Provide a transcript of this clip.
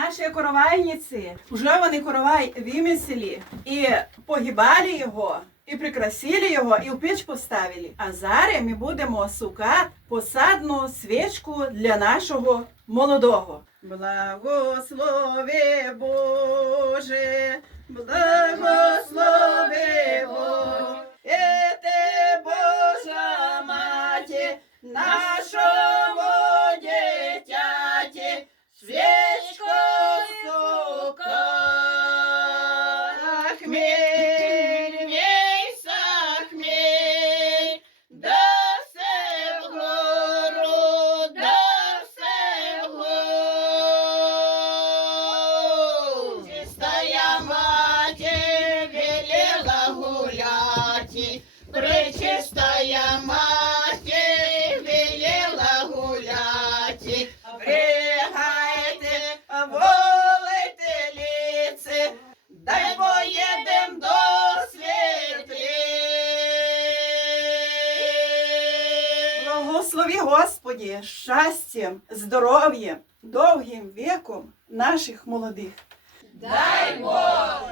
наші коровайниці, вже вони коровай вимісили і погибали його, і прикрасили його, і в піч поставили. А зараз ми будемо сукати посадну свічку для нашого молодого. Благослови Боже, благослови Боже, Ете Божа Маті, нашому хмель, мейса хмель, велела гуляти, Пречистая мати велела гуляти, Благослови, Господі, щастям, здоров'ям, довгим віком наших молодих. Дай Бог!